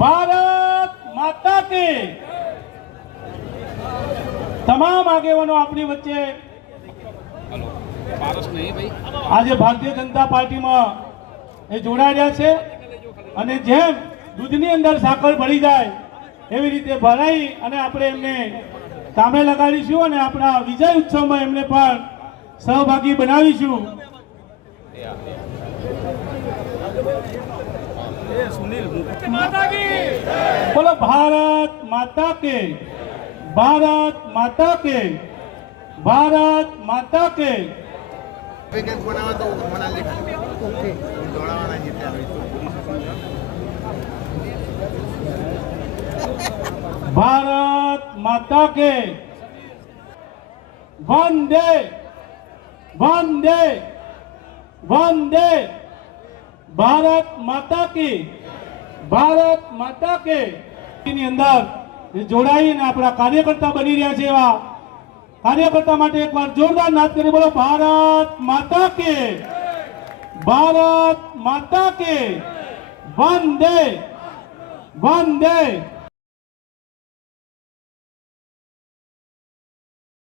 ભારત માતા કી તમામ આગેવાનો આપણી વચ્ચે આજે ભારતીય જનતા પાર્ટીમાં એ જોડાઈ રહ્યા છે અને જેમ દૂધની અંદર સાકર ભળી જાય એવી રીતે ભરાઈ અને આપણે એમને કામે લગાડીશું અને આપણા વિજય ઉત્સવમાં એમને પણ સહભાગી બનાવીશું। બોલો ભારત માતા કે, ભારત માતા કે, ભારત માતા के। भारत माता के वंदे वंदे वंदे। भारत माता की, भारत माता के अंदर जोड़ाईने अपना कार्यकर्ता बनी रह्या छे। एवा कार्यकर्ता माटे एक बार जोरदार नाद करी बोलो भारत माता के, भारत माता के वंदे वंदे।